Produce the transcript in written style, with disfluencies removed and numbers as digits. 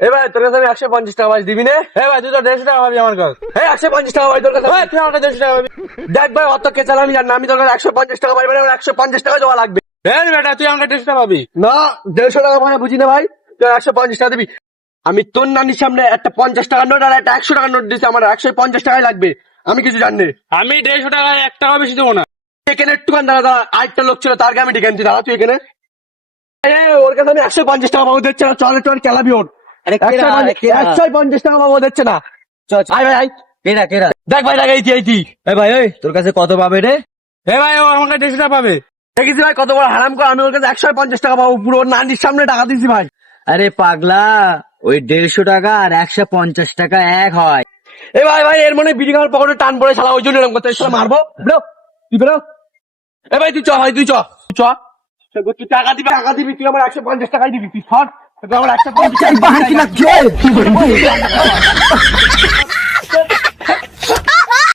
ভাই তোর কাছে আমি 150 টাকা ভাই দিবি না? ভাই তুই তো 150 টাকা পাবি আমার কাছে। 150 টাকা ভাই তোর কাছে। তুই আমাকে 150 টাকা পাবি। দেখ ভাই অত কে চালামি জান না, আমি তোর কাছে 150 টাকা পাই, মানে 150 টাকা দেওয়া লাগবে। বেটা তুই আমাকে 150 টাকা পাবি। না 150 টাকা মানে বুঝি না ভাই, তুই 150 টাকা দিবি। আমি তোর নানির সামনে একটা 50 টাকার নোট আর একটা 100 টাকার নোট দিচ্ছি, আমার 150 টাকাই লাগবে, আমি কিছু জানি না। আমি 150 টাকায় 1 টাকা বেশি দেবো না। এখানে একটুখান দাঁড়া, আরেকটা লোক ছিল তারকে আমি ডেকে আনছি, দাঁড়া তুই এখানে। ওর কাছে আমি 150 টাকা পাবো দিচ্ছে না, চলে চল খেলাবি ওর। 150 টাকা পাবো দিচ্ছে না। আয় ভাই আয়। কেরা কেরা? দেখ ভাই দেখ এইটি ভাই ওই তোর কাছে কত পাবে রে? ভাই ও আমাকে 150 টাকা পাবে। দেখেছি ভাই কত বড় হারাম করে, আমি ওর কাছে 150 টাকা পাবো, পুরো ওর নানির সামনে টাকা দিয়েছি ভাই। আরে পাগলা, ওই 150 টাকা আর 150 টাকা এক হয়। ভাই ভাই এর মনে বিড়ি খাওয়ার পকেটে টান পড়ে শালা, ওই জন্য এরকম করতে শালা মারবো। বেরো তুই বেরো। ভাই তুই চ, ভাই তুই চ, তুই চ। তুই টাকা দিবি তুই আমার 150 টাকাই দিবি, তুই সর। তোকে আমার 150 টাকা